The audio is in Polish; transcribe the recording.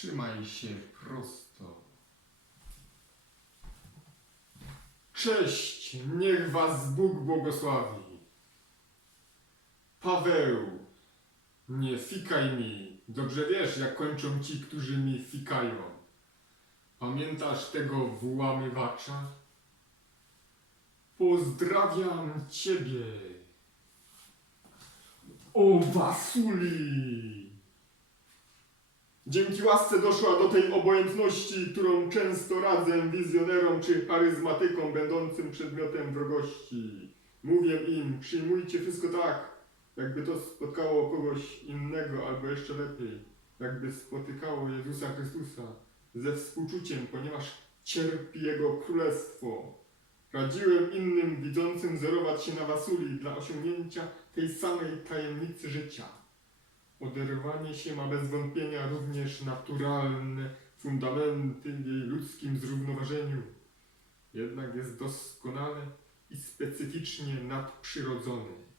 Trzymaj się prosto. Cześć, niech was Bóg błogosławi. Paweł, nie fikaj mi. Dobrze wiesz, jak kończą ci, którzy mi fikają. Pamiętasz tego włamywacza? Pozdrawiam ciebie. O Wasuli! Dzięki łasce doszła do tej obojętności, którą często radzę wizjonerom czy charyzmatykom będącym przedmiotem wrogości. Mówię im, przyjmujcie wszystko tak, jakby to spotkało kogoś innego, albo jeszcze lepiej, jakby spotykało Jezusa Chrystusa ze współczuciem, ponieważ cierpi Jego królestwo. Radziłem innym widzącym wzorować się na Wasuli dla osiągnięcia tej samej tajemnicy życia. Oderwanie się ma bez wątpienia również naturalne fundamenty w jej ludzkim zrównoważeniu. Jednak jest doskonale i specyficznie nadprzyrodzony.